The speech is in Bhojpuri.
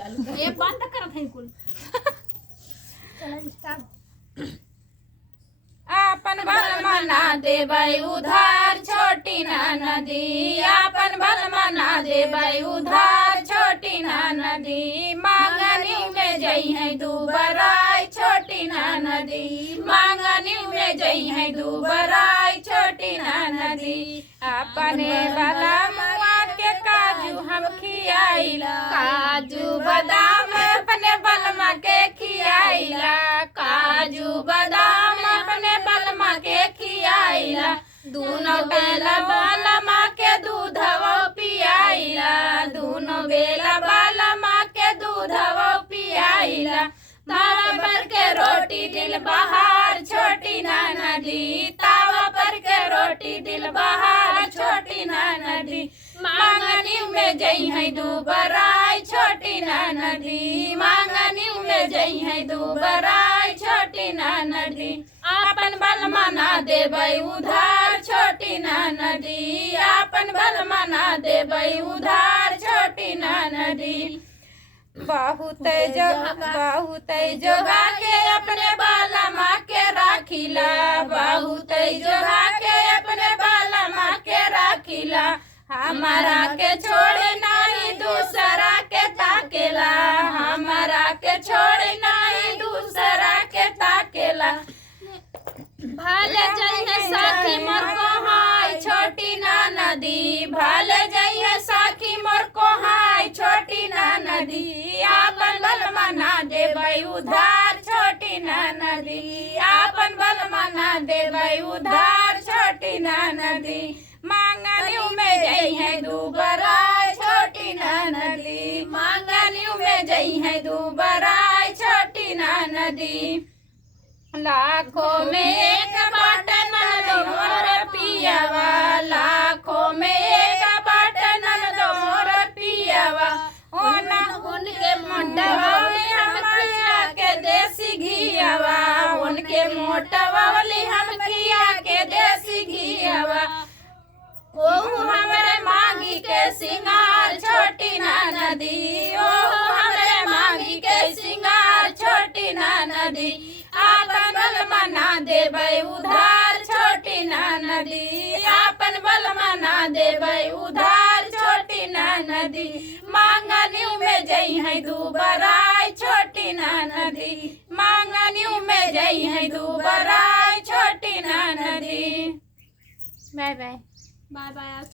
ये बंद करत है कुल। चला स्टार्ट। आपन भल मना देबै उधार छोटी ना नदी, आपन भल मना देबै उधार छोटी ना नदी, मांगनी में जई है दुबराई छोटी ना नदी, मांगनी में जई है दुबराई छोटी ना नदी। अपने वाला मुआ के काजू हम खियाइला, काजू बादाम अपने बलमा के खियाइला, काजू बादाम अपने बलमा के खियाइला, दोनों बेला बलमा के दूधवा पियाइला, दोनों बेला बलमा के दूधवा पियाइला। तावा पर के रोटी दिल बहार छोटी ना नदी, तावा पर के रोटी दिल बहार छोटी ना नदी, मांगनी में जई है दुबराई छोटी ना नदी, मांगनी में जई है दुबराई छोटी ना नदी। आपन बलमा ना देबै उधार छोटी ना नदी, आपन बलमा ना देबै उधार छोटी ना नदी। बहुत जोगा के अपने बालमा के राखिला, बहुत जोगा के अपने बालमा के राखिला, हमारा के छोड़ नहीं दूसरा के ताकेला, हमारा के छोड़ नहीं दूसरा के ताकेला। भले जई है साथी मोर को हाय छोटी ना नदी, भले जई है साथी मोर को हाय छोटी ना नदी, आपन बलमा ना देबै उधार छोटी ना नदी, आपन बलमा ना देबै उधार छोटी ना नदी, मांगनी में जई है दुबराई छोटी ना नदी, मांगनी में जई है दुबराई छोटी ना नदी। लाखों में एक बाट ननदो मोर पियावा, लाखों में एक बाट ननदो मोर पियावा, ओना उनके मोटवा हम खिया के देसी घियावा, उनके मोटवा हम खिया के देसी घियावा। ओहू हमरे मांगी के सिंगार छोटी ना नदी, ओहू हमरे मांगी के सिंगार छोटी ना नदी, आपन बलमा ना देबै उधार छोटी ना नदी, आपन बलमा ना देबै उधार छोटी ना नदी, मांगनी में जई है दुबराई छोटी ना नदी, मांगनी में जई है दुबराई छोटी ना नदी। Bye bye. Bye by.